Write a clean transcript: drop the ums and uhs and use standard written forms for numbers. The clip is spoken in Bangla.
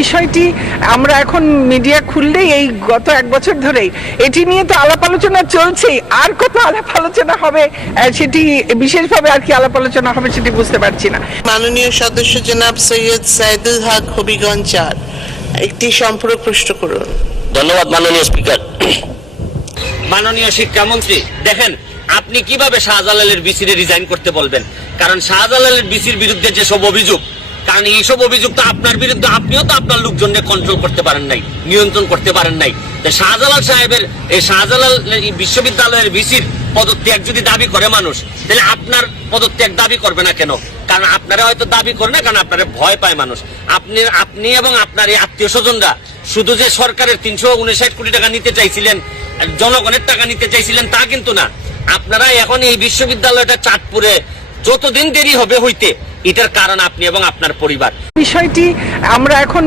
বিষয়টি আমরা এখন মিডিয়া খুললেই এই গত 1 বছর ধরেই এটি নিয়ে তো আলাপ আলোচনা চলছেই। আর কত আলাপ আলোচনা হবে সেটি বিশেষভাবে আর কি আলাপ আলোচনা হবে সেটি বুঝতে পারছি না। মাননীয় সদস্য জনাব সৈয়দ সাইদুল হক হবিগঞ্জ 4 একটি সম্পর্ক প্রশ্ন করুন। ধন্যবাদ মাননীয় স্পিকার। মাননীয় শিক্ষামন্ত্রী, দেখেন আপনি কিভাবে শাহজালালের বিসিরে রিজাইন করতে বলবেন? কারণ শাহজালালের বিসির বিরুদ্ধে যেসব অভিযোগ, কারণ এইসব অভিযোগ তো আপনার বিরুদ্ধে, আপনিও তো আপনার লোকজনকে কন্ট্রোল করতে পারেন নাই, নিয়ন্ত্রণ করতে পারেন নাই। শাহজালাল সাহেবের এই শাহজালাল বিশ্ববিদ্যালয়ের বিসির পদত্যাগ যদি দাবি করে মানুষ, তাহলে আপনার পদত্যাগ দাবি করবে না কেন? কারণ আপনারা হয়তো দাবি করে না, কারণ আপনারা ভয় পায় মানুষ। আপনি এবং আপনার এই আত্মীয় স্বজনরা শুধু যে সরকারের 359 কোটি টাকা নিতে চাইছিলেন, জনগণের টাকা নিতে চাইছিলেন তা কিন্তু না। আপনারা এখন এই বিশ্ববিদ্যালয়টা চাঁদপুরে যতদিন দেরি হবে হইতে, এটার কারণ আপনি এবং আপনার পরিবার। বিষয়টি আমরা এখন